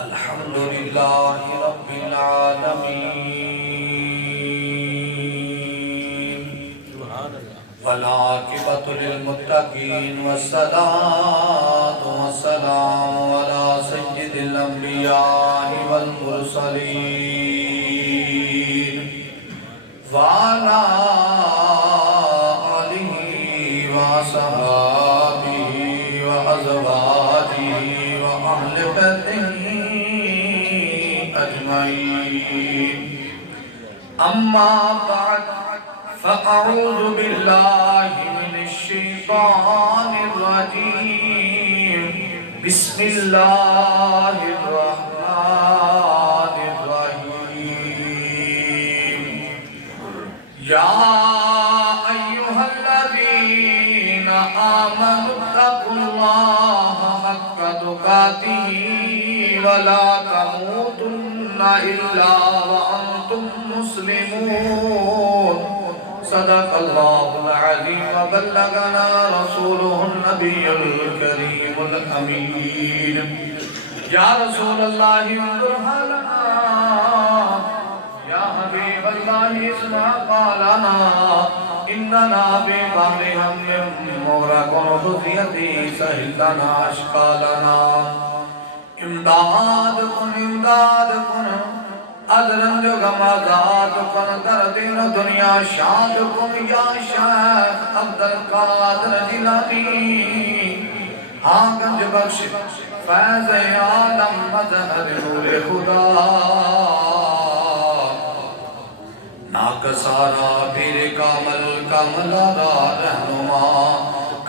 अल्हम्दुलिल्लाह रब्बिल आलमीन वल आक़िबतु लिल मुत्तक़ीन वस्सलातु वस्सलामु अला सय्यिदिल अंबिया वल मुरसलीन व अला आलिहि व असहाबिहि व अज़वाजिहि व अहलि बैतिहि अजमईन। अम्मा बाद फ़अऊज़ु बिल्लाहि मिनश शैतानिर रजीम। बिस्मिल्लाहिर रहमानिर रहीम। या अय्युहल्लज़ीना आमनुत्तक़ुल्लाहा हक़्क़ तुक़ातिही व ला तमूतुन्ना इल्ला व अंतुम मुस्लिमून। सदक़ल्लाहुल अज़ीम व बल्लगना रसूलुहुन नबियुल करीमुल अमीन। या रसूलल्लाहि उन्ज़ुर हालना या हबीबल्लाहि इस्मा क़ालना इन्नना बिग़ामि हम्मिन मुग़रक़ुन ख़ुज़ियती सहिलना अश्क़ालना। इमदाद कुन अदरंज गमाज़ात कुन दर्दिन दुनिया शाद कुन या शेख अब्दुल कादिर जिलानी। हाँ गंज बख्श फैज़ आलम मज़हर नूरे खुदा नाकसारा पीर कामल कमलारा रहनुमा।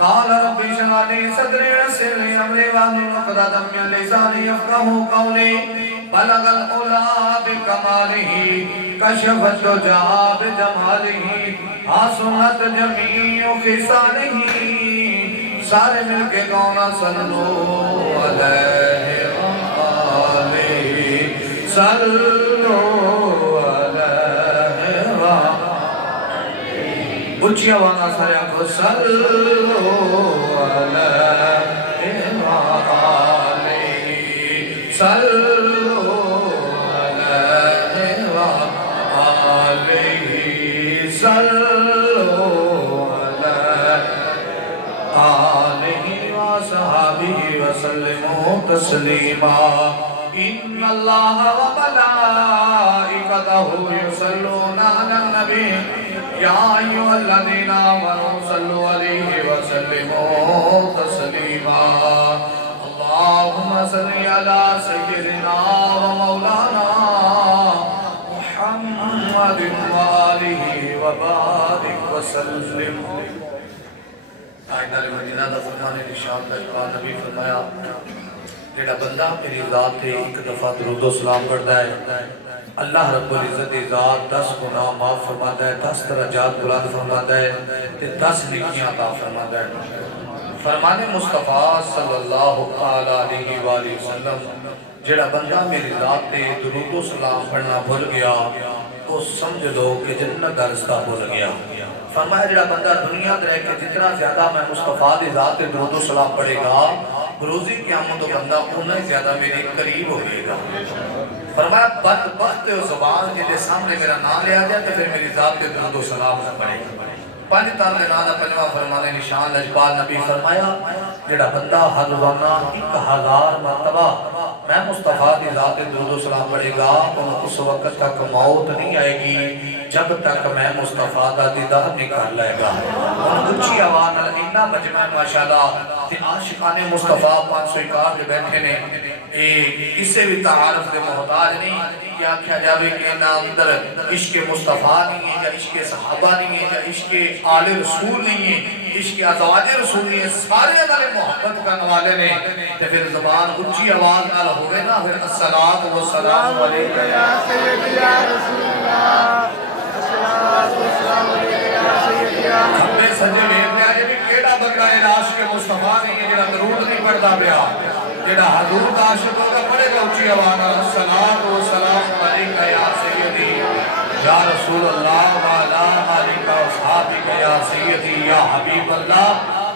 काल रब्बि इश्रह ली सदरी वयस्सिर ली अमरी वहलुल उक़दतम मिन लिसानी यफ़क़हू क़ौली। बलगल उला बिकमालिही कशफ़त दुजा बिजमालिही हासुनत जमीउ ख़िसालिही। सारे मिलके कौना सल्लू अलैहि व आलिही सल्लू उच्ची आवाज़ सारे आंखों सल्लु अलैहि व आलिहि सल्लु अलैहि व आलिहि सल्लु अलैहि व सहाबिहि व सल्लिमू तस्लीमा। इन्नल्लाह व मलाइकतहु युसल्लूना अलन नबी या अय्युहल्लज़ीना आमनू सल्लु अलैहि व सल्लिमू तस्लीमा। अल्लाहुम्मा सल्लि अला सय्यिदिना व मौलाना मुहम्मदिन व आलिहि व बारिक व सल्लिम। आइना मदीना दा फरमाने निशान दा नबी फरमाया जेड़ा बंदा मेरी ज़ात ते एक दफा दुरूद व सलाम पढ़दा है अल्लाह रब्बुल इज़्ज़त दी ज़ात 10 गुनाह माफ़ फरमाता है, 10 दरजात बुलंद फरमाता है ते 10 नेकियां अता फरमाता है। फरमाने मुस्तफ़ा सल्लल्लाहु अलैहि वसल्लम जेड़ा बंदा मेरी ज़ात ते दुरूद व सलाम पढ़ना भूल गया तो समझ लो कि जन्नत का रास्ता भूल गया। फरमाया जेड़ा बंदा दुनिया में रह के जितना ज्यादा मैं मुस्तफ़ा दी ज़ात ते दुरूद व सलाम पढ़ेगा रोज़ी क़यामत तो बंदा उतना ही ज्यादा मेरे करीब होगा। फरमाया बदबख्त उस ज़बान के सामने मेरा नाम लिया जाए तो फिर मेरी ज़ात पे दुरूद व सलाम न पढ़ेगा। पंज ताल के नाम का पंजवां फरमाने निशान लजपाल नबी फरमाया जेड़ा बंदा हर रोजाना 1000 मरतबा मैं मुस्तफ़ा की ज़ात पे दुरूद व सलाम पढ़ेगा तो उस वक्त तक मौत नहीं आएगी जब तक मैं मुस्तफ़ा का दीदार नहीं कर लेगा। उच्ची आवाज़ नाल इन्ना मजमा माशाअल्लाह ते आशिकाने मुस्तफ़ा 501 जो बैठे ने ये किसी भी तारफ के मोहताज नहीं कि आख्या जावे कि ना अंदर इश्क मुस्तफ़ा नहीं है या इश्क सहाबा नहीं है या इश्क आले रसूल नहीं है, इश्क अज़वाजे रसूल नहीं है, सारे नाले मोहब्बत करने वाले ने ते फिर ज़बान ऊंची आवाज़ नाल होवे ना फिर अस्सलातु वस्सलामु अलैका या सय्यदी या रसूलल्लाह अस्सलातु वस्सलामु अलैका या सय्यदी या हमें सजे वेखया जे भी केड़ा बंदा है आशिक मुस्तफ़ा नहीं है जेड़ा दरूद नहीं पढ़दा पिया जेड़ा हुजूर का आशिक होगा पढ़ेगा ऊंची आवाज़ नाल अस्सलातु वस्सलामु अलैका या सय्यदी या रसूल अल्लाह व अला आलिका व सहाबिका या सय्यदी या हबीब अल्लाह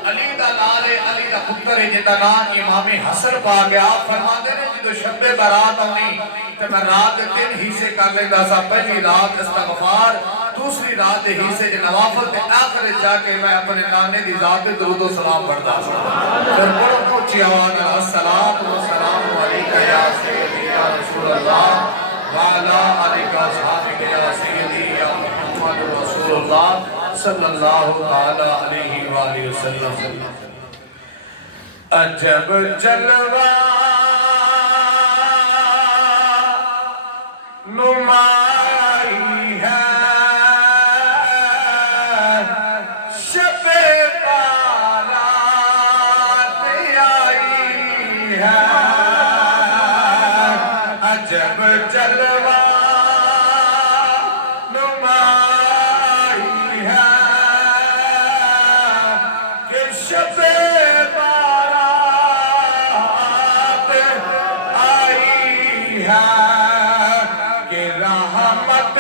अली दा नाल है, अली दा पुत्र है जिहदा नाम इमाम हसन पा गया। आप फरमाते ने जो शब्बे बारात आनी ते मैं रात दे 3 हिस्से कर लेंदा सा। पहली रात इस्तगफार, दूसरी रात दे हिस्से च नवाफिल ते आखिर जाके मैं अपने नाने दी जात ते दुरूद व सलाम पढ़दा सा। फिर बड़ो ऊंची आवाज नाल अस्सलातु व सलामु अलैका या सय्यदी या रसूल अल्लाह व अला आलिका सहाबिका या सय्यदी या मुहम्मद रसूलुल्लाह सल्लल्लाहु तआला अलैहि व आलिहि वसल्लम। अजब जलवा नुमाई है शबे बारात आई है। अजब जलवा नुमाई है कि शबे बारात आई है। रहमत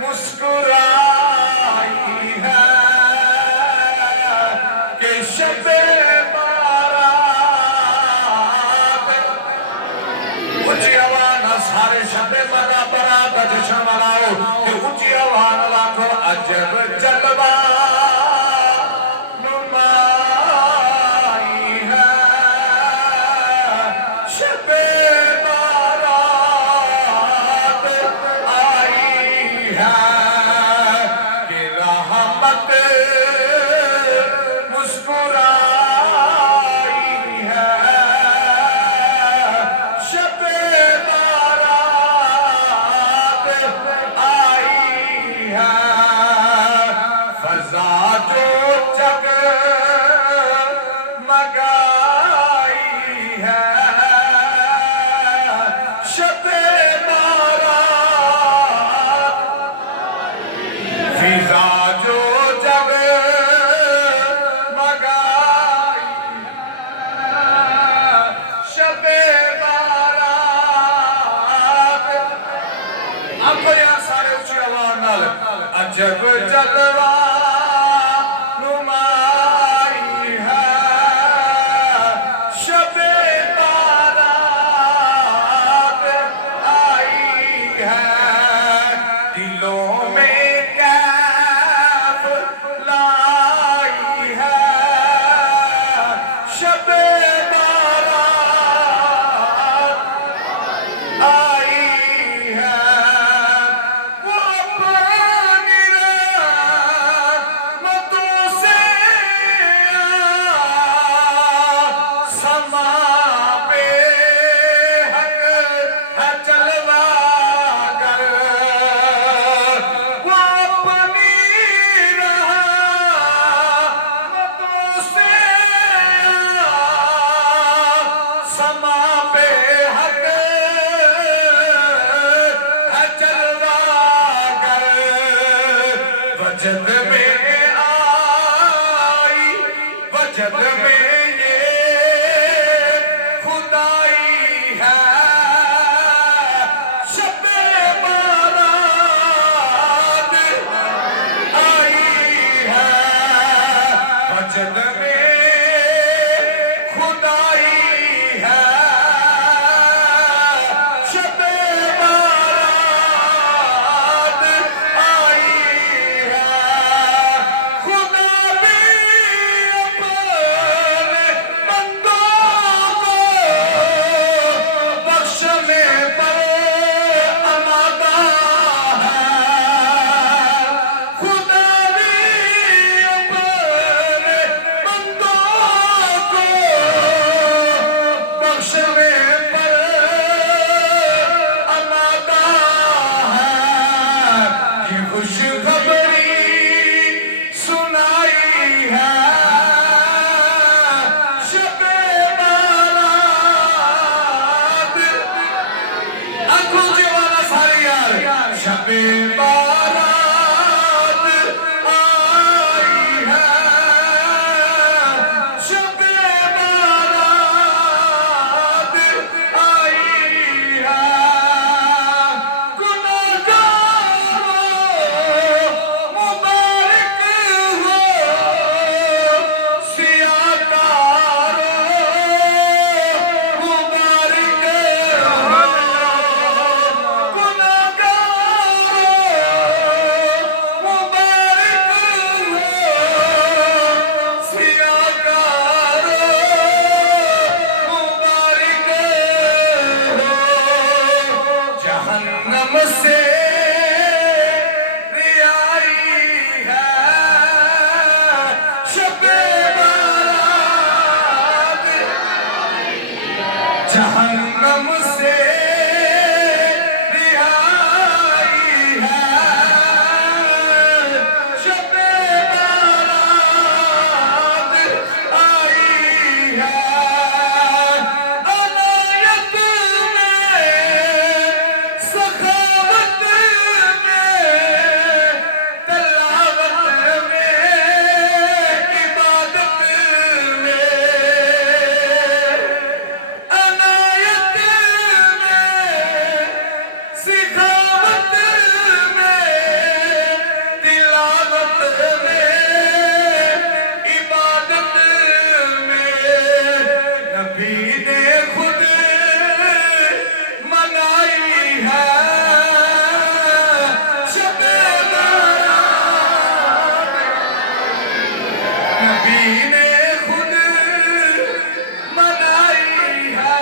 मुस्कुराई है कि शबे बारात। ऊंची आवाज सारे शबे बारात का जश्न मनाओ कि ऊंची आवाज लाखो अजब जलवा नुमाई है शबे अजब जलवा नुमाई है शबे बारात आई है। दिलों में कैफ लाई है शबे बारात आई है। वजद में आई वजद में ये खुदाई है शबे बारात आई है। वजद में खुदाई है शबे शबे बारात आई है शबे बारात आई है। गुनहगारों मुबारक हो जहन्नम से रिहाई है, शब-ए बारात आई है, अनायत में सखावत में तलावत में इबादत में, अनायत में सिखावत में तिलावत में इबादत में नबी ने खुद मनाई है, शब-ए बारात नबी ने खुद मनाई है,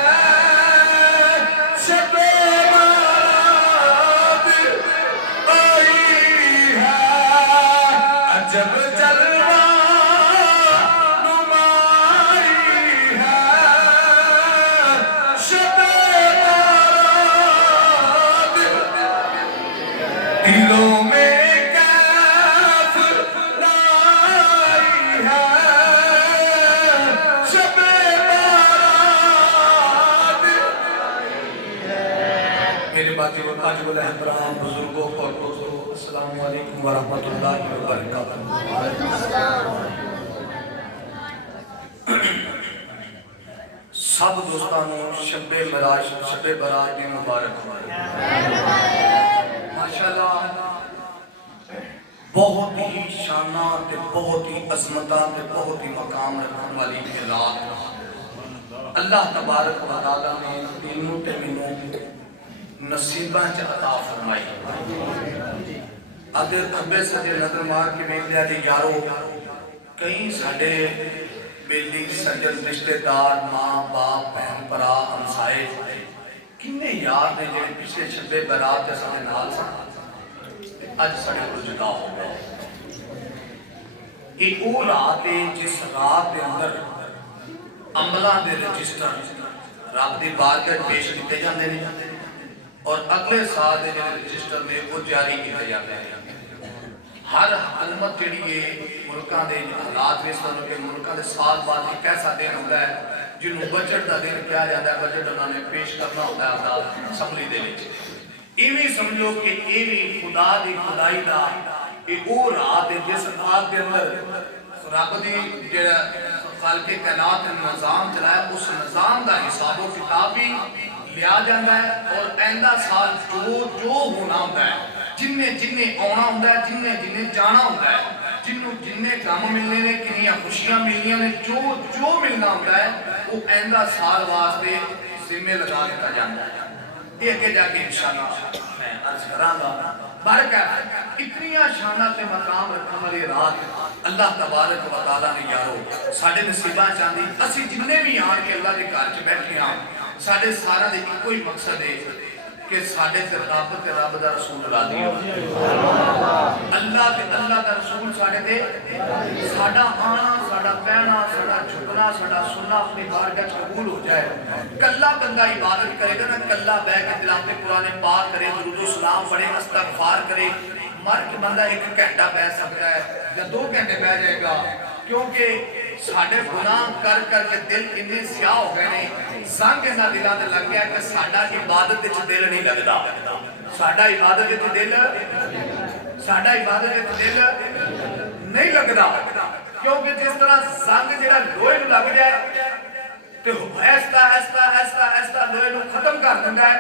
शब-ए बारात आई है, अजब जलवा नुमाई है, शब-ए बारात दिलों में कैफ लाई है, शब-ए बारात। मेरे बातियों आज बोले हमारा बुजुर्गों और दोस्तों, अस्सलाम वालेकुम वरहमतुल्लाहि वबरकातुहू। सब दोस्तों को शब-ए बरात, शब-ए बारात की मुबारक हो। माशाअल्लाह बहुत ही शाना ते बहुत ही अजमता ते बहुत ही मकाम रखने वाली ये रात अल्लाह तबारक व तआला ने तीनों ते मैनू नसीबां च अता फरमाई। अदे खब्बे सजे नजर मार के वेख लिया कि यारो कई साडे बेली सज्जन रिश्तेदार मां बाप भैन भरा हमसाए किन्ने यार ने जेड़े पिछले शब-ए बारात दे साडे नाल सन अज साडे कोल जुदा हो गए। ये वो रात है जिस रात के अंदर अमलों के रजिस्टर रब की बारगाह पेश किए जाते हैं और अगले साल के जो रजिस्टर ने वो जारी किए जाते हैं। हर हुकूमत जी मुल्कों के हालात इस तरह के मुल्कों के साल बाद एक ऐसा दिन होता है जिन्होंने बजट का दिन कहा जाता है, बजट उन्होंने पेश करना होता है अपना असम्बली के लिए। इवें समझो कि ये भी खुदा की खुदाई का एक वो रात है जिस रात के अंदर रब की जो खालके कायनात ने निज़ाम चलाया उस निज़ाम का हिसाब व किताब भी लिया जाता है और आइंदा साल जो जो होना होता है, जिन्हें जिन्हें आना होता है, जिन्हें जिन्हें जाना होता है, जिन्हों जिन्हें काम मिलने ने किनिया खुशियां मिलनियां ने जो जो मिलना होता है वो आइंदा साल वास्ते जिम्मे लगा दिया जाता है। ये अगे जाके इंशाअल्लाह मैं अर्ज करांगा। बरकत इतनी शाना ते मकाम रखने वाली रात अल्लाह तबारक व तआला ने यारो साडे नसीबां चांदी असी जिन्ने भी आन के अल्लाह के घर च बैठे हां साडे सारा दे इक्को ही मकसद है कि साडे ते रब दा रसूल राजी हो। अल्लाह दा रसूल साडे ते साडा आना साडा बहना साडा झुकना साडा सुनना अपनी बारगाह च कबूल हो जाए। कल्ला बंदा इबादत करेगा ना, कल्ला बैठ के तिलावत कुरान पाक करे, दुरूद व सलाम पढ़े, इस्तगफार करे, मर के बंदा 1 घंटा बैठ सकता है या 2 घंटे बैठ जाएगा, क्योंकि साडे गुनाह कर करके दिल इन्ने स्याह हो गए ने, संग इन्हां दिलां ते लग गया कि साडा इबादत विच दिल नहीं लगदा। साडा इबादत विच दिल नहीं लगदा, क्योंकि जिस तरह संग जिहड़ा लोहे नूं लग जाए ते ऐसा ऐसा ऐसा ऐसा लोहे नूं खत्म कर दिंदा है,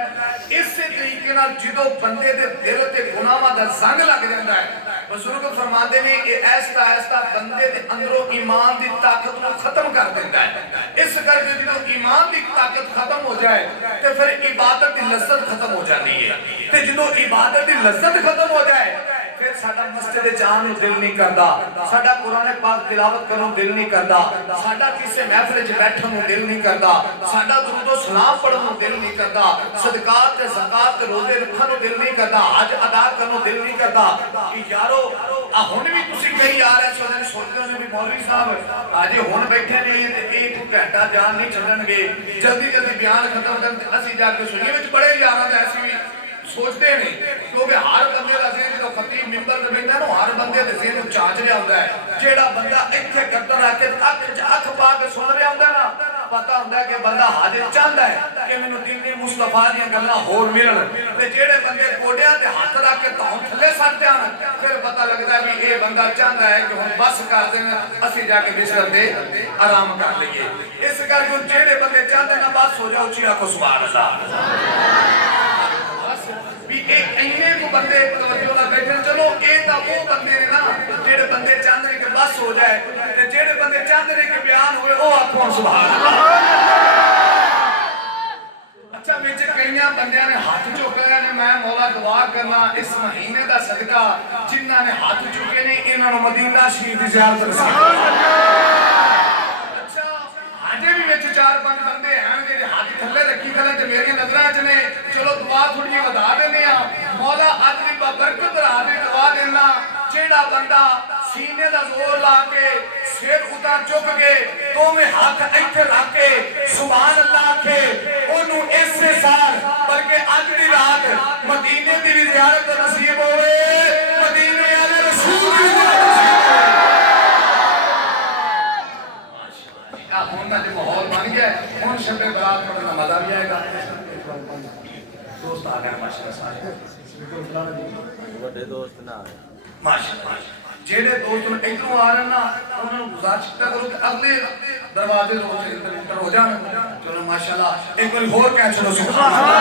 इसे तरीके नाल जदों बंदे दे दिल ते गुनाहां दा संग लग जांदा है, बुजुर्ग फरमाते ने ये ऐसा ऐसा बंदे दे अंदरों ईमान की ताकत को खत्म कर देता है। इस करके जो ईमान की ताकत खत्म हो जाए तो फिर इबादत की लज्जत खत्म हो जाती है, तो जो इबादत की लज्जत खत्म हो जाए फिर साडा मस्जिद च आने नूं दिल नहीं करदा, साडा कुरान पाक तिलावत करन नूं दिल नहीं करदा, साडा किसी महफिल च बैठण नूं दिल नहीं करदा, साडा दुरूद व सलाम पढ़न नूं दिल नहीं करदा, सदकात ते ज़कात ते रोजे रखण नूं दिल नहीं करदा, हज अदा करन नूं दिल नहीं करदा। कि यारो आ हुण भी तुसीं कई आ रहे सोचदे हो भी मौलवी साहब अजे हुण बैठे नहीं ते एक घंटा जान नहीं छड्डणगे, जल्दी जल्दी बयान खत्म करन ते असीं जाके सुनिए विच बड़े यारां दा ऐसे भी सोचते नहीं, क्योंकि हर बंदे का ज़हन जो खतीब मिंबर ते बैठदा ना हर बंदे दे ज़हन नूं झांच रहा हुंदा है। जेड़ा बंदा इत्थे गर्दन रख के अख पा के सुन रहा हुंदा ना, पता हुंदा है कि बंदा हाज़िर चाहता है कि मैनूं दीन दी मुस्तफा दीयां गल्लां होर मिलन, ते जेड़े बंदे गोडियां ते हत्थ रख के धौन थल्ले सट जाण फिर पता लगदा है भी ये बंदा चाहता है कि हुण बस कर देण असीं जाके बिस्तर ते आराम कर लईए। इस करके जेड़े बंदे चाहते ना बस हो जाओ, उच्ची आखो सुभान अल्लाह। बंदे बैठे चलो ये तो वो बंदे ने ना जेड़े बंदे चाहते हैं कि बस हो जाए, जेड़े बंदे चाहते हैं कि बयान हो वो आखो सुभान अल्लाह। अच्छा विच कई बंदियां ने हाथ चुक लिया ने, मैं मौला दुआ करना इस महीने का सदका जिन्हां ने हाथ चुके ने इन्हां नूं मदीना शरीफ दी ज़ियारत नसीब। अजे भी विच 4-5 बंदे हैं जेडे हाथ थल्ले रखी खड़े ते मेरी नजरां च ने, चलो दुआ थोड़ी वधा देने आ, मौला अज दी बरकत रहा दी दुआ देना। जेड़ा बंदा सीने दा जोर ला के सिर उतार चुक के दोवें हाथ इत्थे रख के सुभान अल्लाह आखे ओनू इसे साल बल्कि अज दी रात मदीने दी भी ज़ियारत नसीब होवे, मदीने वाले रसूल दी माहौल बन गया हूँ शबे बरात का मजा भी आएगा। दोस्त आ गए माशाल्लाह, बड़े दोस्त ना माशाल्लाह, जेड़े दोस्त इधरों आ रहे ना उन्होंने गुजारिश करो कि अगले दरवाजे इंटर हो जाए। चलो माशाल्लाह एक बार होर कह चलो सुभान अल्लाह।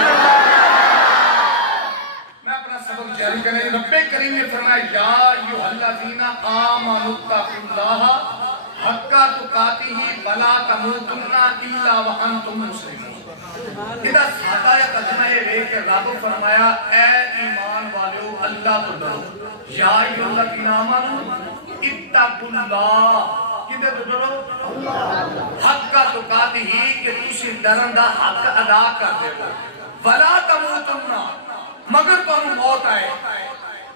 मैं अपना सबक जारी करें। रब्बे करीम ने फरमाया या अय्युहल्लज़ीना आमनु तक़ुल्लाह हक्का तुकातिही वला तमूतुन्ना इल्ला व अंतुम मुस्लिमून। इदा सादा या तर्जुमा ये देख के रब फरमाया ए ईमान वालों अल्लाह तो डरो, या अय्युहल्लज़ीना आमनु इत्तकुल्लाह किदे तो डरो अल्लाह, हक्का तुकातिही कि तुसी डरन दा हक अदा करदे हो, वला तमूतुन्ना मगर तुहानू मौत आए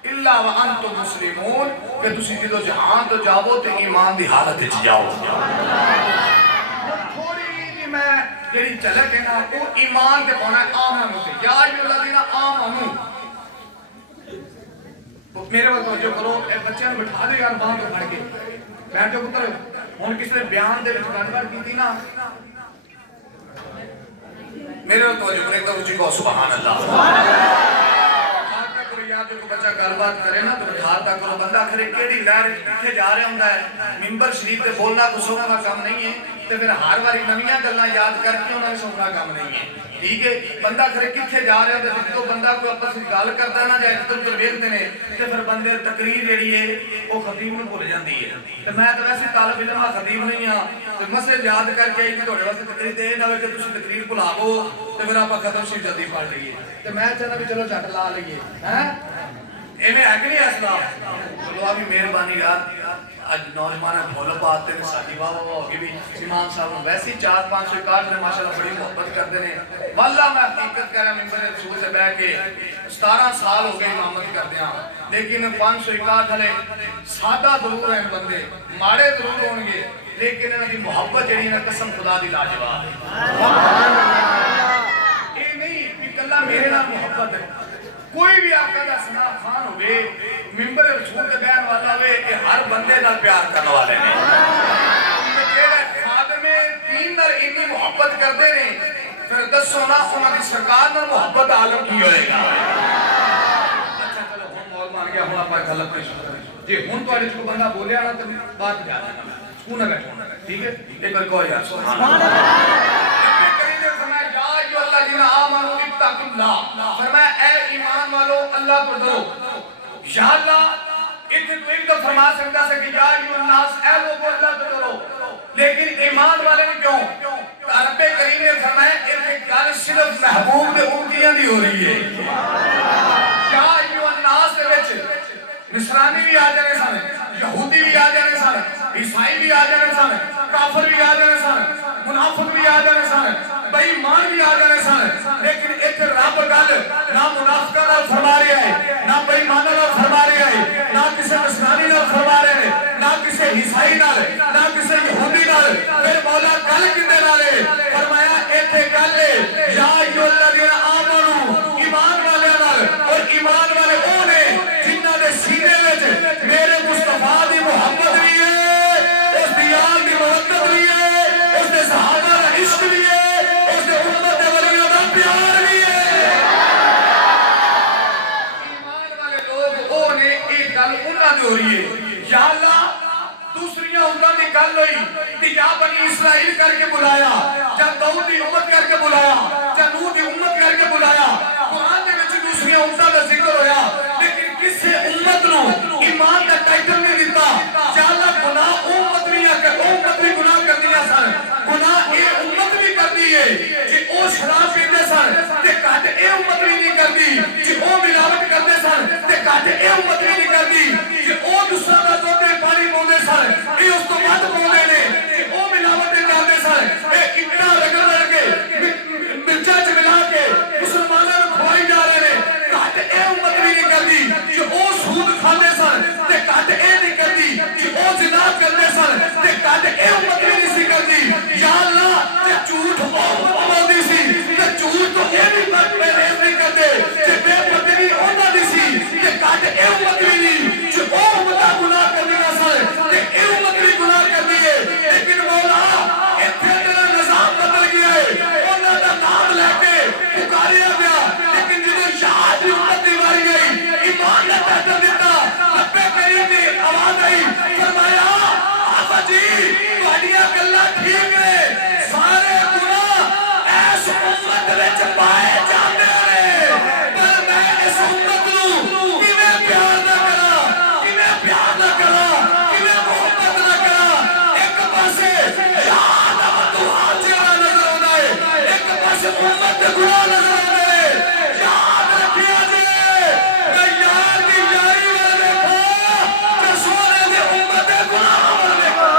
इल्ला व अंतुम मुस्लिमून कि तुसी दिलो जहान तो जाओ ते ईमान दी हालत विच जाओ। थोड़ी जी मैं जेड़ी झलक है ना वो ईमान ते पाना आमनु ते या अय्युहल्लज़ीना आमनु। मेरे वाल तवज्जो करो, ए बच्चों ने बिठा दो यार बांह तो फड़ के बैठो पुत्र। हुण किसी ने बयान दे विच गलबात कीती ना मेरे वाल तवज्जो करो, एकदम उच्ची कहो सुभान अल्लाह। जो बच्चा गलबात करे ना तो बिठाता करो, बंदा खरे केड़ी लहर किथे जा रहा हुंदा है, मिंबर शरीफ ते बोलना कुछ सोना का काम नहीं है, ते फिर हर बारी नवीं गल्लां याद करके उन्होंने सुनना काम नहीं है। ठीक है, बंदा खरे किथे जा रहा होंदा ते जो बंदा कोई आपस में गल करदा ना जाए इधर उधर वेखदे ने ते फिर बंदे तकरीर जेहड़ी है वो खतीब नूं भुल जाती है। ते मैं तो वैसे तालिब इल्म दा खतीब नहीं हां ते मसले याद करके आई कि तुहाडे वास्ते तकरीर दे ना कि तुसीं तकरीर भुलावो ते फिर आपां खत्म सी जल्दी पढ़ लईए। ते मैं चाहना भी चलो झट ला लईए हैं इवें है कि नहीं असला। चलो आ भी मेहरबानी यार आज नौजवान फुल पाते ने साडी वाह वाह होगी भी इमाम साहब वैसे 4-561 ने माशाल्लाह बड़ी मोहब्बत करते ने। वल्ला मैं हकीकत कह रहा मिंबर रसूल से बैठ के 17 साल हो गए इमामत करते हैं, लेकिन 561 वाले सादा जरूर हैं बंदे, माड़े जरूर होंगे, लेकिन इन्हां दी मोहब्बत जेहड़ी है कसम खुदा दी लाजवाब है। ये नहीं कि कल्ला मेरे नाल मोहब्बत है, कोई भी आका दा सना खान होवे मिंबर रसूल दे बयान वाला होवे ये हर बंदे नाल प्यार करने वाले ने। जेड़ा खादमे दीन नाल इतनी मोहब्बत करदे ने फिर दसो ना उन्हां दी सरकार नाल मोहब्बत आलम की होएगा। अच्छा चलो हुण मौल मान गया, हुण आपां गल पेश करें। जे हुण तुहाडे च कोई बंदा बोलिया ना तो बात जा जाना सुन ना बैठो, ठीक है एक बार कहो यार सुभान अल्लाह। फरमाया ऐ ईमान वालों अल्लाह को डरो। या अल्लाह इतने तो एक तो फरमा सकता है कि या अय्युहन्नास ऐ लोगों अल्लाह को डरो, लेकिन ईमान वाले ने क्यों? रब्बे करीम ने फरमाया एक गल सिर्फ महबूब दे उम्मतियां दी हो रही है। या अय्युहन्नास दे विच मिसरा आ जाने सन, बेईमान भी आ जाने सन, लेकिन इत्थे रब गल ना मुनाफिकां नाल फरमा रहा है, ना बेईमानां नाल फरमा रहा है, ना किसी नसरानी नाल फरमा रहे हैं, ना किसी ईसाई नाल, ना किसी यहूदी नाल। फिर मौला गल किदे नाल है? फरमाया इत्थे गल है या अय्युहल्लज़ीना आमनू, ईमान वालियां नाल। और ईमान वाले वो ने जिन्हां दे सीने विच मेरे मुस्तफा दी मोहब्बत भी है, उस दी याद दी मोहब्बत भी है, उस दे सहाबा दा इश्क भी है, उस दे उम्मत दे वलियां दा प्यार भी है। ईमान वाले लोग वो ने ये गल उन्हां दी हो रही है। या अल्लाह दूसरियां उम्मतां दी गल होई कि या बनी इस्राइल करके बुलाया, या दाऊद दी उम्मत करके बुलाया, या नूह दी उम्मत करके बुलाया। कुरान दे विच दूसरियां उम्मतां दा जिक्र होया, लेकिन किसी उम्मत नु ईमान दा टाइटल नहीं दिता। या अल्लाह गुनाह उम्मत भी गुनाह करदियां सन, गुनाह ये उम्मत भी करदी है। जे ओ शराब पींदे सन ते घट ए उम्मत भी नहीं करदी, जे ओ मिलावट करदे सन ते घट ए उम्मत भी नहीं करदी, जे ओ दूसरा दा दुध ते पानी पाउंदे सन ए उस तो वध पाउंदे ने, जे ओ मिलावट करदे सन ए इतना रगड़ के मिर्चा च मिला के मुसलमानां नूं खवाई जा रहे ने, घट ए उम्मत भी नहीं करदी। जे ओ सूद खांदे सन ते घट ए नहीं करदी, जे ओ जिना करदे सन ते घट ए उम्मत भी नहीं सी करदी। या अल्लाह ते झूठ ओ बोलदी सी ते झूठ तो ए भी परहेज नहीं करदे, जे बेपरवाही उन्हां दी सी ते घट ए उम्मत भी नहीं। जे ओ उम्मतां गुनाह करदियां सन ते ए उम्मत भी गुनाह करदी है। लेकिन मौला इत्थे तेरा निजाम बदल गया है, उन्हां दा नाम लेके पुकारिया गया, लेकिन जदों याद दी उम्मत दी वारी गई, ईमान दा टाइटल दिता, रब्बे करीम दी आवाज आई, फरमाया आका जी तुहाडियां गल्लां ठीक ने, सारे गुनाह इस उम्मत विच पाए जांदे ने, पर मैं इस उम्मत नूं किवें प्यार ना करां, किवें प्यार ना करां, किवें मोहब्बत ना करां। एक पासे याद दुआ चेहरा नजर आउंदा है, एक पासे उम्मत दे गुनाह नजर आउंदे ने। याद रखिया जी मैं यार दी यारी वाल देखो ते सोने दे उम्मत दे गुनाह वाल देखो।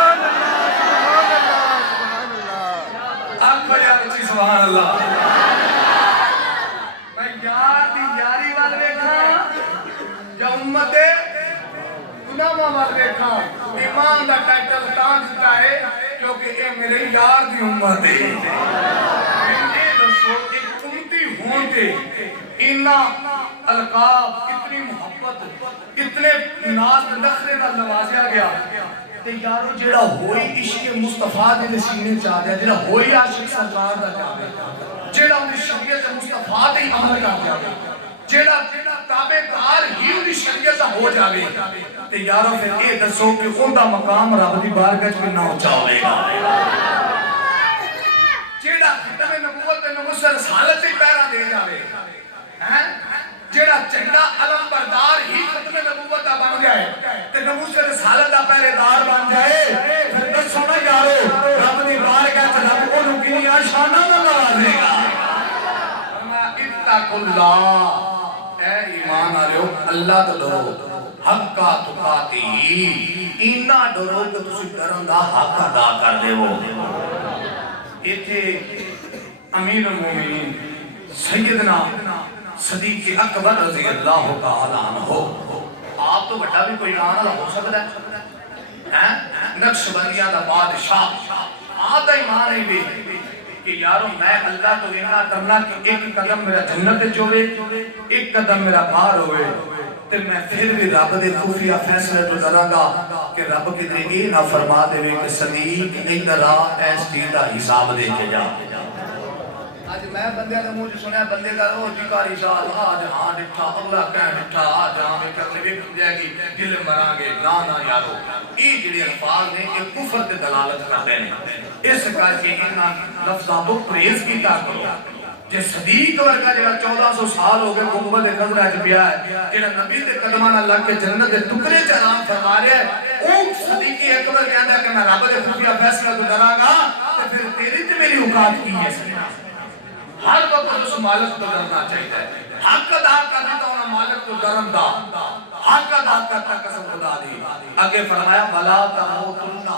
आखो यार जी सुभान अल्लाह। मैं यार दी यारी वाल देखा या उम्मत दे गुनाह वाल देखा। ईमान दा टाइटल तां दिता है क्योंकि ये मेरे यार दी उम्मत है। ये दसो एक उम्मती होने ते इन्ना अलकाब, इतनी मोहब्बत, इतने नाज नखरे दा नवाजिया गया ते यारो जेड़ा होई इश्क मुस्तफा दे सीने च आ गया, जेड़ा होई आशिक सरकार दा जावे, जेड़ा उनकी शरीयत मुस्तफा ते अमल कर जावे, जेड़ा ताबेदार ही उनकी शरीयत हो जावे ते यारो फिर ये दसो कि उनका मकाम रब दी बारगाह च कितना ऊंचा होवेगा। जेड़ा खिदमत नबूवत ते नबूवत रसालत ते पैरा दे जावे, हैं जेड़ा झंडा अलम बरदार ही खिदमत नबूवत दा बन जाए ते नबूवत रसालत दा पहरेदार बन जाए, फिर दसो ना यारो रब दी बारगाह च रब ओनू कितनी शानां नाल नवाजेगा। इत्तकुल्लाह ऐ ईमान वालियो अल्लाह तो डरो, हक्का तुकाती इन्ना डरो कि तुसी डरन दा हक अदा कर देवो। इथे अमीरुल मोमिनीन सैयदना सदीक अकबर रज़ी अल्लाह तआला अन्हु, आप तो बड़ा भी कोई ईमान वाला हो सकता है, नक्शबंदियां दा बादशाह, आप दा ईमान है भी कि यारो मैं अल्लाह तो इन्ना करना कि एक कदम मेरा जन्नत च होवे, एक कदम मेरा बाहर होवे, ते मैं फिर भी रब दे खुफिया फैसले तो डरांगा कि रब किते ये ना फरमा देवे कि सदीक इधर आ इस चीज दा हिसाब दे के जा। आज मैं बंदे के मुंह सुनिया बंदे का ओ अधिकारी साहब आज हां डिठा अगला कह डिठा आज हां में करने भी जाएगी दिल मरांगे ना ना यारो, ये जेडे अल्फाज ने ये कुफर ते दलालत करते हैं। इस करके इन्हां लफ्जां तो परहेज कीता करो। जे सदीक वर्गा जेड़ा 1400 साल हो गए गुंबद खजरा च पिया है, जेड़ा नबी दे कदमां नाल लग के जन्नत दे टुकड़े च आराम फरमा रहा है, ओ सदीक अकबर कहंदा कि मैं रब दे खुफिया फैसला तो डरांगा, ते फिर तेरी ते मेरी औकात की है। हर वक्त उस मालिक को डरना चाहिए, हक अदा करना तो उन मालिक को डरन दा, हक अदा करता कसम खुदा दी। आगे फरमाया वला तमूतुन्ना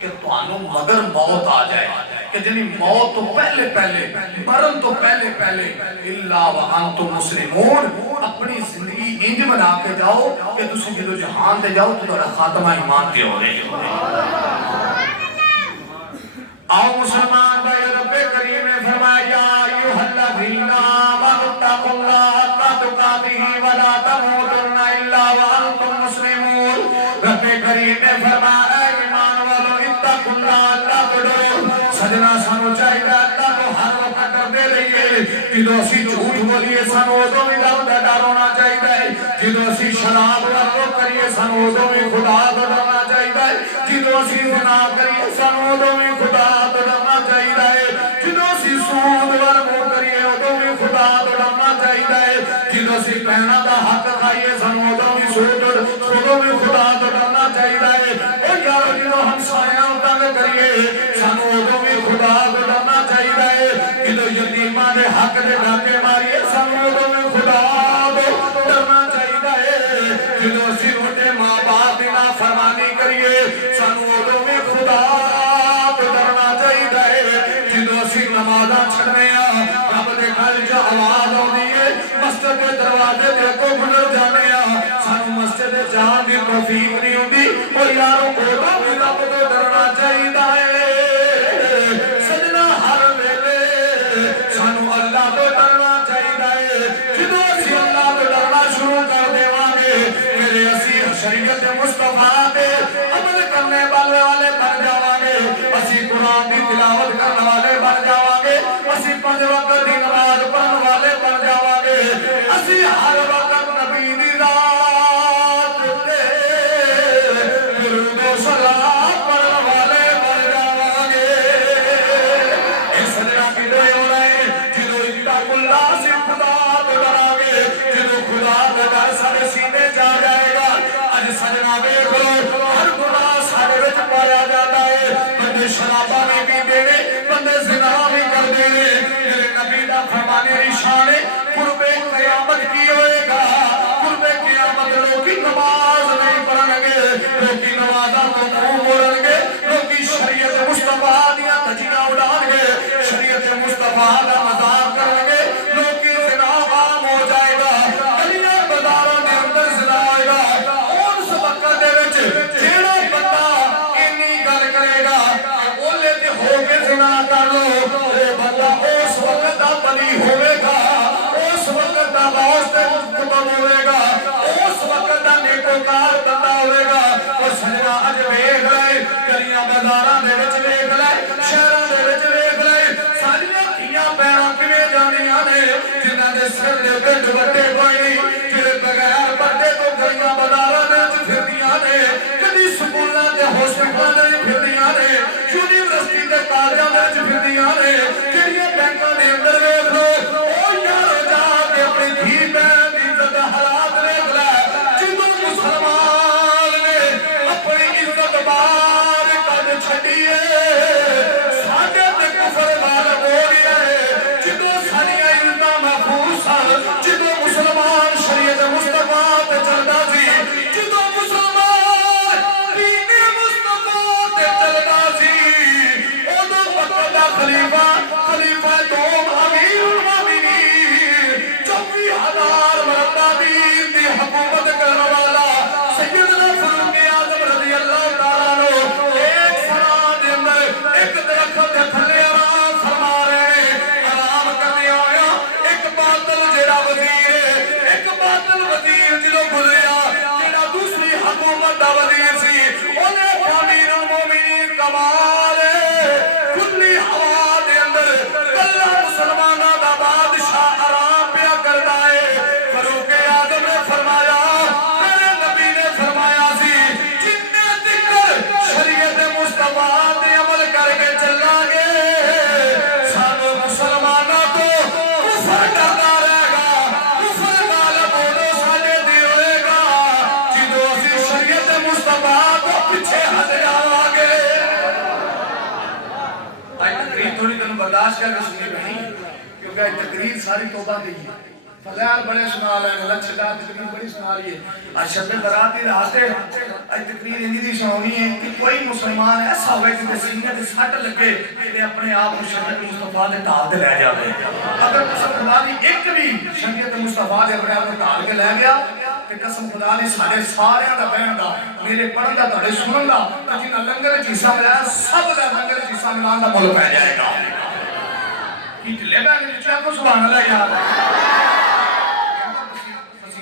कि तुहानू मगर मौत आ जाए कि जिनी मौत तो पहले पहले मरण तो पहले पहले इल्ला व अंतुम मुस्लिमून अपनी जिंदगी इंज बना के जाओ कि तुसी जदों जहान ते जाओ तो तुम्हारा खात्मा ईमान ते हो रही। आओ मुसलमान भाई, रब्बे करीम ने फरमाया अय्युहल्लज़ीना आमनुत्तकुल्लाह हक्का तुकातिही वला तमूतुन्ना इल्ला व अंतुम मुस्लिमून। रब्बे करीम ने फरमाया ईमान वालों इत्तकुल्लाह, अल्लाह को डरो। सजना सानू चाहिए अल्लाह को हर वक्त डरते रहिए। जदों असीं झूठ बोलिए सानू उदों भी रब दा डर होना चाहिए। जदों असीं शराब दा करिए सानू उदों भी खुदा दा डरना चाहिए। जदों असीं ज़िना करिए सानू उदों भी खुदा दा डरना चाहिए। जदों असीं सूद वाल मुंह करिए उदों भी खुदा दा डरना चाहिए। जदों असीं भैणां दा हक खाइए सानू उदों भी खुदा दा डरना चाहिए। ओ यारो जदों हमसायां तंग करिए सानू उदों भी खुदा दा डरना चाहिए। जदों यतीमां दे हक दे डाके मारिए सानू उदों भी खुदा दा डरना चाहिए। जदों असीं वड्डे मां बाप दी नाफरमानी करिए सानू उदों भी खुदा तो डरना चाहिए। जदों असीं नमाज़ां छड्डने आ रब दे घर च आवाज़ आउंदी है मस्जिद दे दरवाजे दे अगों गुजर जाने आ सानू मस्जिद जाण दी तौफीक नहीं हुंदी। ओ यारो उदों भी रब तो डरना चाहिए। सजना हर वेले सानू अल्लाह तो डरना चाहिए। जदों असीं अल्लाह तो डरना शुरू कर देवांगे मेरे असीं शरीयत मुस्तफा दे अमल करने वाले बन जावांगे। असीं कुरान दी तिलावत करने वाले बन जावांगे। असीं 5 वक्त दी नमाज पढ़ने वाले बन जावांगे। असीं हर वक्त नबी दी रात ते दुरूद व सलाम पढ़ने वाले बन जावांगे। इस सजना की दोए होना है जदों इत्तकुल्लाह से खुदा तो डरांगे। जदों खुदा दा डर साडे सीने च आ जाएगा। अज सजना वेख लो हर गुनाह साडे विच पाया जाता है। बंदे शराबा भी पींदे ने, बंदे ज़िना भी करदे ने। मेरे नबी दा फरमाने निशान है कुर्बे क़यामत की होएगा। कुर्बे क़यामत लोकी नमाज नहीं पढ़णगे, लोकी नमाज़ां तो मुंह मोड़णगे, लोकी शरीयत मुस्तफा दियां धज्जियां उड़ाणगे, शरीयत मुस्तफा दा मज़ाक करणगे। लोकी ज़िना आम हो जाएगा, गलियां बाज़ारां दे अंदर ज़िना आएगा। उस वक्त दे विच जेड़ा बंदा इन्नी गल करेगा ओले ते हो के ज़िना कर लो, ओ बंदा उस वक्त दा बली होवेगा, उस वक्त दा वास्ते मुस्तफा होवेगा, उस वक्त दा नेकोकार बंदा होवेगा। और सजना अज वेख ले गलियां बाज़ारां दे विच वेख ले शहरां दे विच वेख ले साडियां धीआं भैणां किवें जांदियां ने जिन्हां दे सिर दे उत्ते दुपट्टे कोई नहीं, जेड़े बगैर पर्दे तो गलियां बाज़ारां दे विच फिरदियां ने। कदी स्कूलां ते हॉस्पिटलां दे विच फिरदियां ने, यूनिवर्सिटी ते कालजां दे विच फिरदियां ने, जेड़ियां बैंकां दे अंदर वेख लो। ओ यारो जाके अपनी धी भैण दी इज्जत दा हालात वेख ले। जदों मुसलमान ने अपनी इज्जत बाहर कद छड्डी है साडे ते कुफर वाल बोलिया है। जदों साडियां इज्जतां महफूज सन, जदों मुसलमान शरीयत मुस्तफा ते चलदा सी, जदों मुसलमान दीन मुस्तफा ते चलदा सी, उदों वक्त दा खलीफा दोम अमीरुल मोमिनीन 24,000 मरतबा दीन दी हुकूमत करने वाला सैयदना फारूक आज़म रज़ी अल्लाह तआला अन्हु एक सराय दे अंदर एक दरख्त दे थल्ले आराम फरमा रहे हैं। आराम करदे होया एक बादल जेड़ा वजीर है, एक बादल वजीर जदों गुजरिया जेड़ा दूसरी हुकूमत दा वजीर सी ओने अमीरुल मोमिनीन कमाल खुली हवा दे अंदर कल्ला मुसलमानां दा बादशाह आराम पिया करदा है। फारूक आज़म ने फरमाया मेरे नबी ने फरमाया सी जिन्ने तिकर शरीयत मुस्तफा दे अमल करके चलांगे सानू मुसलमानां तो कुफर डरदा रहेगा। कुफर गालिब उदों साडे ते होएगा जदों असीं शरीयत मुस्तफा तो पिछे हट जावांगे। तकरीर थोड़ी तुम बर्दाश्त करके सुनी बनी क्योंकि तकरीर सारी तौबा दी है। फलैल बड़े सुना लेने लच्छदा तकरीर बड़ी सुना रही है। आज शब बरात की रात है, आज तकरीर इन्हीं दी सुनानी है कि कोई मुसलमान ऐसा होवे कि सीने ते सट लगे ते अपने आप को शरीयत मुस्तफा दे ढाल ते ले जावे। अगर कसम खुदा दी एक भी शरीयत मुस्तफा दे अपने आप को ढाल के ले गया ते कसम खुदा दी सारे सारे दा बहन दा मेरे पढ़न दा तुहाडे सुनन दा ते जिन्ना लंगर च हिस्सा मिला सब दा लंगर च हिस्सा मिलान दा मुल पै जाएगा। कि ढिले बैग च को सुभान अल्लाह यार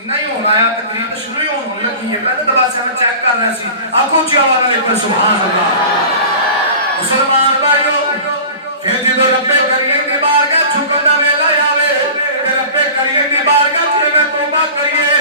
नहीं होना है। तकरीर तो शुरू ही होने लगी है। पहले दफा से मैं चेक कर रहा सी आंखों ची आवाज वाले पर सुभान अल्लाह। मुसलमान भाइयों फिर जो रब्बे करीम की बारगाह झुकन दा वेला आवे ते रब्बे करीम की बारगाह च मैं तौबा करिए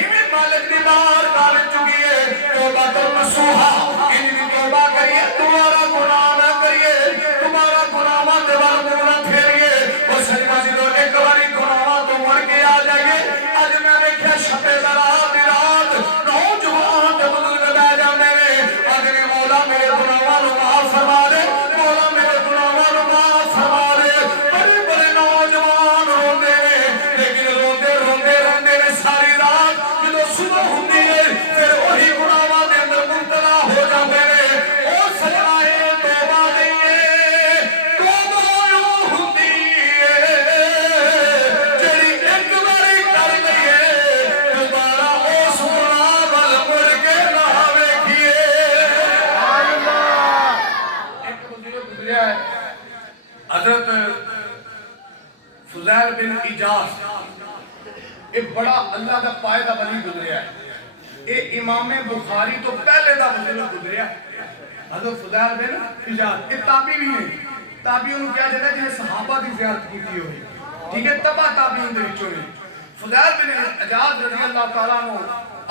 इवें मालिक दी बारगाह में चुकिए तौबा तो नसूहा इन्हीं तौबा करिए तुम्हारा गुनाह ना करिए तुम्हारा गुनाह दे वाल मुंह ना फेरिए और सजना जो एक बारी गुनाह तो मर के आ जाइए। आज मैं देखा शबे बरात दी रात नौजवान ते बुजुर्ग बै जांदे ने आदे ने मौला मेरे गुनाहां नु माफ फरमा दे मौला मेरे गुनाहां नु माफ फरमा दे। बड़े बड़े नौजवान रोंदे ने लेकिन रोंदे रोंदे रहंदे ने सारी रात जदों सुबह हुंदी है फिर वही गुनाहां दे अंदर मुब्तला हो जांदे ने। ओ सजना ए तौबा दईए तौबा यूं हुंदी है जेड़ी एक बारी कर लईए दोबारा उस गुनाह वल मुड़ के ना वेखिए। सुभान अल्लाह। एक बुजुर्ग गुजरिया है हजरत फुजैल बिन इजाज एक बड़ा अल्लाह दा पाए दा वली गुजरिया है। ये इमाम बुखारी तो पहले दा बुजुर्ग गुजरिया हजरत फुजैल बिन इजाज ये ताबी भी है। ताबी उन्हें क्या जाता है जिन्हें सहाबा की ज़ियारत की हो ठीक है तबा ताबीन दे विचों ने। फुजैल बिन इजाज रज़ी अल्लाह तआला नो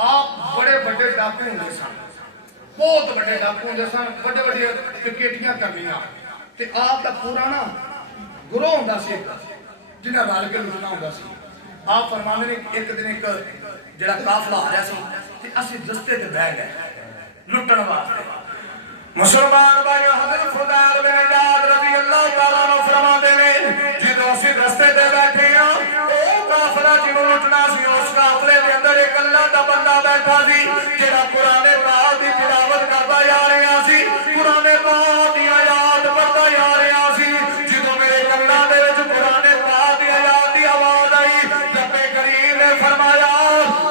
आप बड़े बड़े डाकू होंदे सन बहुत बड़े डाकू होंदे सन बड़े बड़े पिकेटियां करनियां ते आप दा पूरा ना गुरु होंदा सी जिन्हें रल के लुटना होंदा सी। आप फरमाने ने एक दिन एक जेड़ा काफला आ रहा सी ते असि रस्ते ते बह गए लुटन वास्ते। मुसलमान भाई हजरत फुजैल बिन इजाज रज़ी अल्लाह तआला नो फरमाते ने जिदों असि रस्ते ते बैठे हां ओ काफला जिन्हों लुटना सी उस काफले दे अंदर एक अल्लाह दा बंदा बैठा सी जेड़ा कुरान पाक दी तिलावत करदा जा रहा सी कुरान पाक दी आयत पढ़दा जा रहा सी। जिदों मेरे कन्नां दे विच कुरान पाक दी आयत दी आवाज आई रब्बे करीम ने फरमाया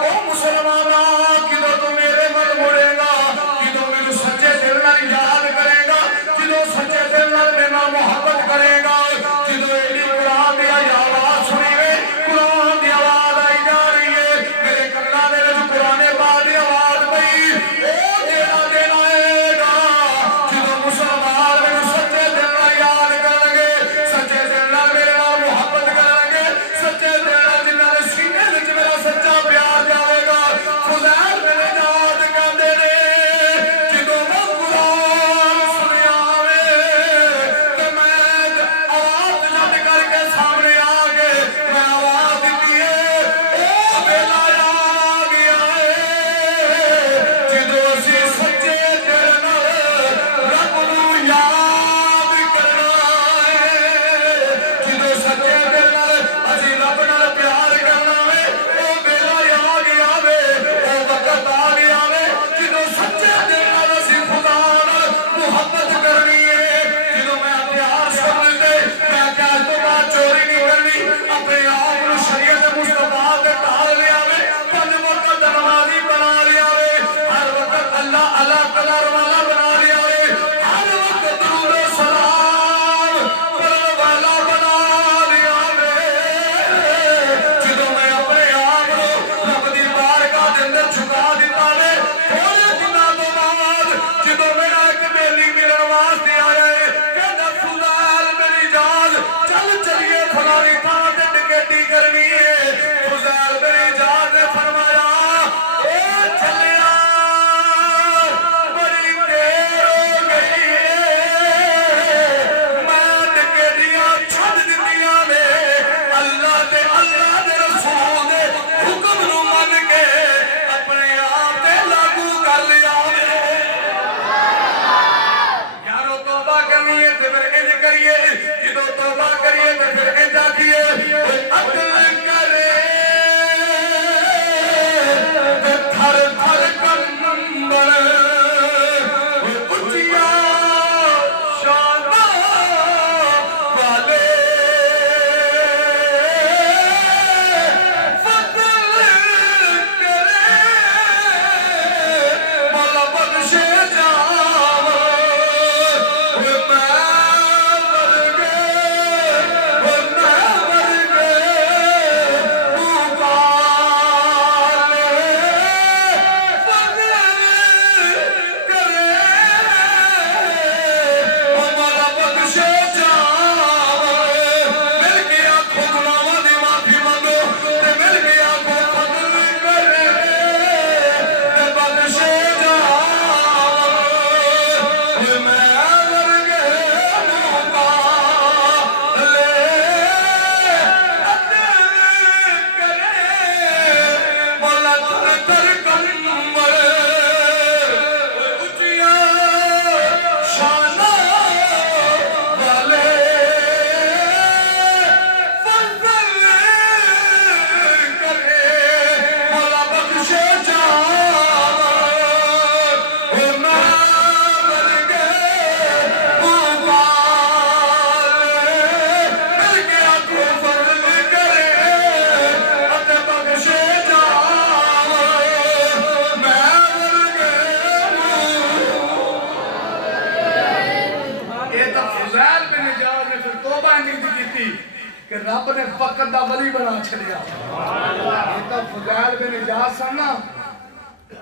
ओ मुसलमाना किदों तू मेरे वल मुड़ेगा किदों मैनूं सच्चे दिल नाल याद करेगा जिदों सच्चे दिल नाल मेरे नाल मोहब्बत करेगा जिदों एडी कुरान दी आवाज सुनीवे कुरान दी आवाज आई जा रही है मेरे कन्नां दे विच कुरान पाक दी आवाज पई ओ जेड़ा दिन आएगा जिदों मुसलमान कि रब ने फकत दा वली बना छड़िया। ये तो फुजैल बिन इजाज सन ना,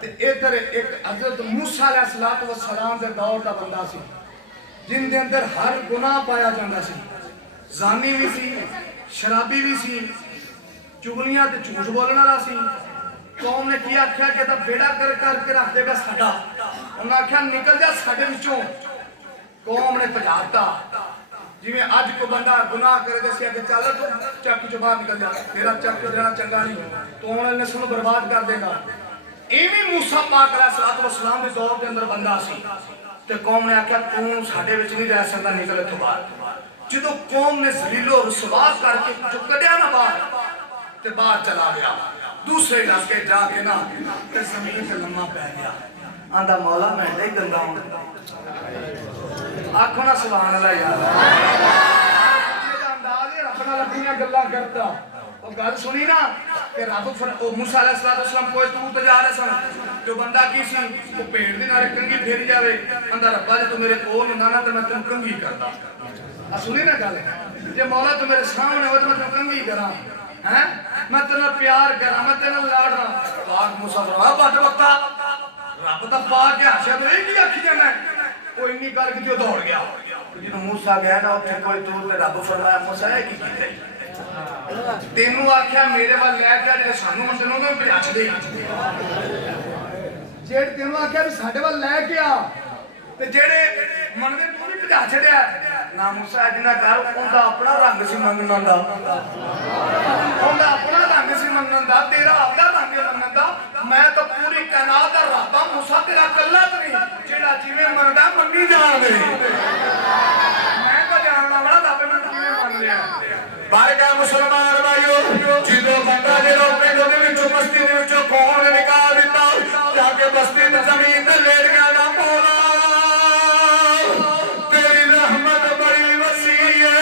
ते इधर एक हजरत मूसा अलैहिस्सलातु वस्सलाम दे दौर दा बंदा सी, जिंदे अंदर हर गुनाह पाया जाता सी। जानी भी सी, शराबी भी सी, चुगलियां ते झूठ बोलने वाला सी। कौम ने की आख्या कि ता बेड़ा कर करके रख देगा साडा। उन्हें आख्या निकल जा साडे विचों। कौम ने भजाता। जिवें अज को बंदा गुनाह करे दसिया कि चल तू चक्की चो बाहर निकल जा, तेरा चक्क देना चंगा नहीं, तो उन्होंने नस्ल बर्बाद कर देगा। इवें मूसा पाक अलैहिस्सलातु वस्सलाम दे दौर के अंदर बंदा सी, ते कौम ने आख्या तू साडे विच नहीं रह सकदा, निकल इत्थों बाहर। जो कौम ने जलीलो रुसवा करके जो कढ़िया ना बाहर, ते बाहर चला गया। दूसरे इलाके जाके ना ते जमीन से लम्मा पै गया। आंदा मौला मैं नहीं गंदा हूं। आखो ना सुभान अल्लाह यार। अंदाज है अपना लंबियां गल्लां करता। वो गल सुनी ना कि रब मूसा अलैहिस्सलाम कोई दूर ते जा रहे सन, जो बंदा की सी वो पेड़ दे नाले कंघी फेरी जावे। अंदा रब्बा जे तू मेरे कोल हुंदा ना ते मैं तेनू कंघी करदा। आ सुनी ना गल, जे मौला तू मेरे सामने हो तो मैं तेनू कंघी करां, हैं मैं तेरे नाल प्यार करां, मैं तेरे नाल लाडा। पाक मूसा फरमाया बद वक्ता रब दा पाक के आशा तो ये की आखी जाना है। कोई नहीं कर के दौड़ गया। जो मूसा गया ना उत्थे कोई दूर ते रब फरमाया मूसा है की कीता तेनू आख्या मेरे वाल लैके जेडे सानू तेनू तो भजाच दे, जेड तेनू आख्या भी साडे वाल लैके आ ते जेडे मनदे तू भी भजा छड़िया ना। मूसा जिन्ना कर उनका अपना रंग सी मंगन दा, उनका अपना रंग सी मंगन दा, तेरा अपना रंग मंगन दा। मैं तो पूरी कायनात दा रब आ, मूसा तेरा कल्ला तो नहीं जेड़ा जिवें मनदा मन्नी जावे। मैं तो जानना बड़ा रब ने जिवें मन लिया। बाहर गया मुसलमान भाइयों, जिदों बंदा जेड़ा पिंड दे विचों बस्ती दे विचों कौन ने निकाल दिता, जाके बस्ती ते जमीन ते लेट गया ना। मौला तेरी रहमत बड़ी वसी है,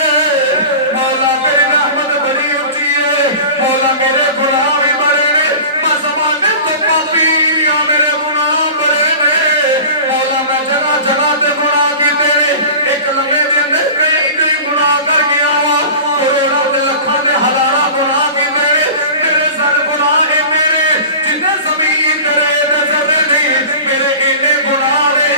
मौला तेरी रहमत बड़ी ऊंची है, मौला मेरे गुनाह भी बड़े ने, मैं ज़माने तो पापी हां, मेरे गुनाह बड़े ने। मौला मैं जगह जगह ते गुनाह कीते ने, एक लम्हे दे अंदर कई गुनाह कर गया वा। करोड़ां ते लखां ते हज़ारां गुनाह कीते ने, मेरे सारे गुनाह इन्ने ने जिन्ने ज़मीन तेरे दे ज़र्रे नहीं, मेरे इन्ने गुनाह ने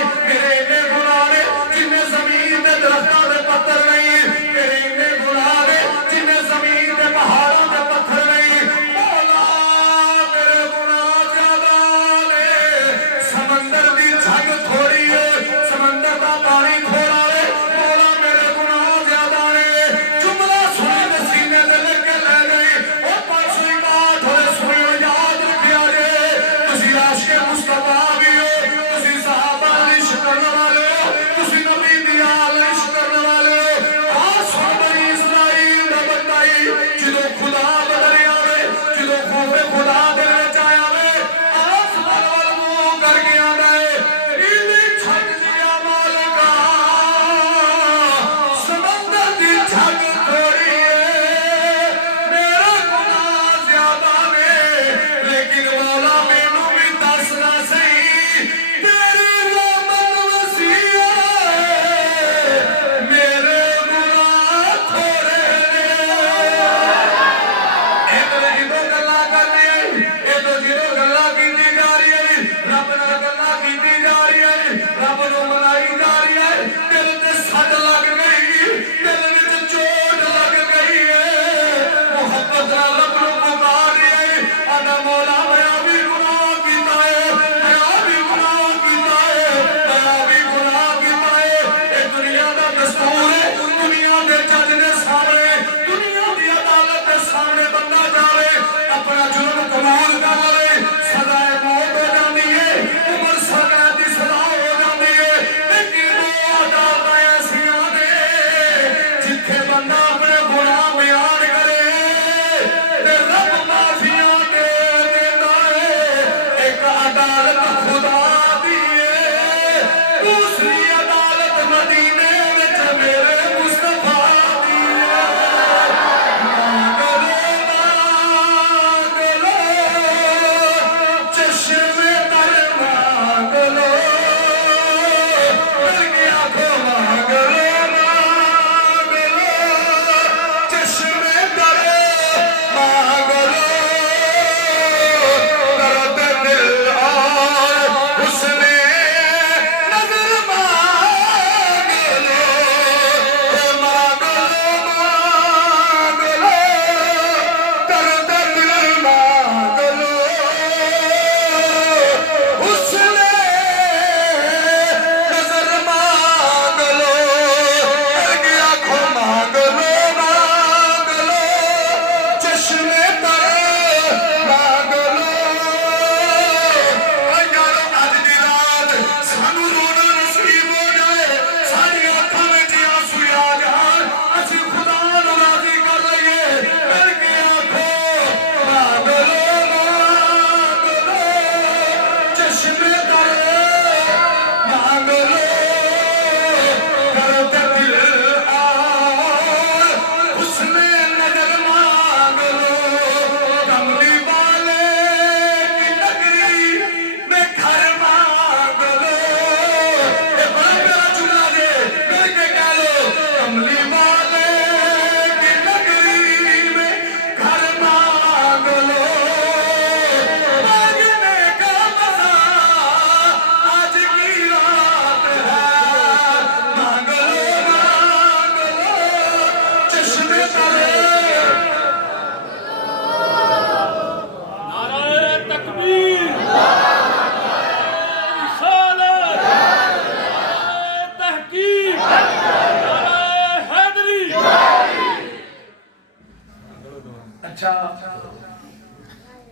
अच्छा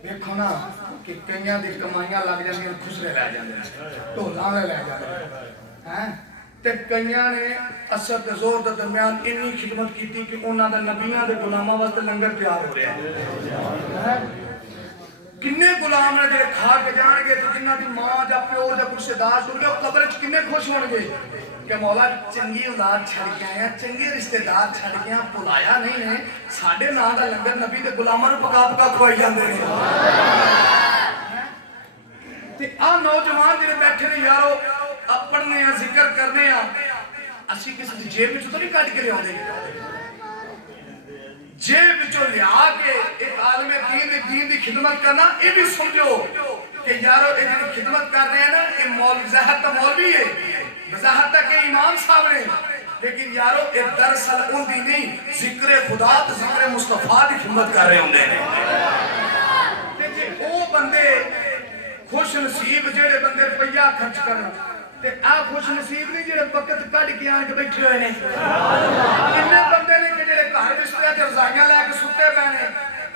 देखो ना कि कईयां दी कमाइयां लग जांदियां खुसरे लै जांदे ढोलां वाले लै जांदे हैं ते कईयां ने असर ते जोर दे दरमियान इन्नी खिदमत की कि उन्हां दा नबियां दे गुलामां वास्ते लंगर तैयार हो रहा है किन्ने गुलाम ने जेह्ड़े खा के जाणगे ते जिन्हां दी मां जां प्यो जां रिश्तेदार टुर गए कब्र च किन्ने खुश होणगे कि मौला चंगी औलाद छड़ के आया चंगे रिश्तेदार छड़ के भुलाया नहीं ने साडे नां दा लंगर नबी दे गुलामां नूं पका पका खवाई जांदे ने ते आ नौजवान जेह्ड़े बैठे ने यारो पढ़ने आ जिक्र करने आ असीं किसी दी जेब विचों तो नहीं कढ के लियाउंदे जेब विचों लिया के एक आलमे दीन दी खिदमत करना ये भी समझो कि यारो ये जिहड़ी खिदमत कर रहे हैं ना ये मौलवी ज़ाहिर तो मौलवी है ज़ाहिर तक के इमाम साहब ने लेकिन यारो ये दरअसल उनकी नहीं जिक्र खुदा तो जिक्र मुस्तफा की खिदमत कर रहे होंगे ने ते ओ बंदे खुश नसीब जेड़े बंदे रुपया खर्च करन ते आ खुश नसीब नहीं जेड़े वक्त कढ के आन के बैठे हुए ने किन्ने बंदे ने कि जेड़े घर बिस्तरे ते रजाइयां लैके सुत्ते पे ने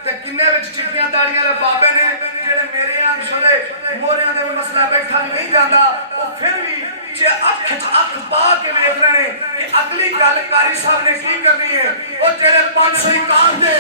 ते किन्ने विच चिट्टियां दाड़ियां वाले बाबे ने जेड़े मेरे आं छड़े मोरियां दे मसला बैठा नहीं जांदा ओ फिर भी जे अख च अख पा के वेख रहे ने कि अगली गल कारी साहब ने की करनी है ओ जेड़े 551 दे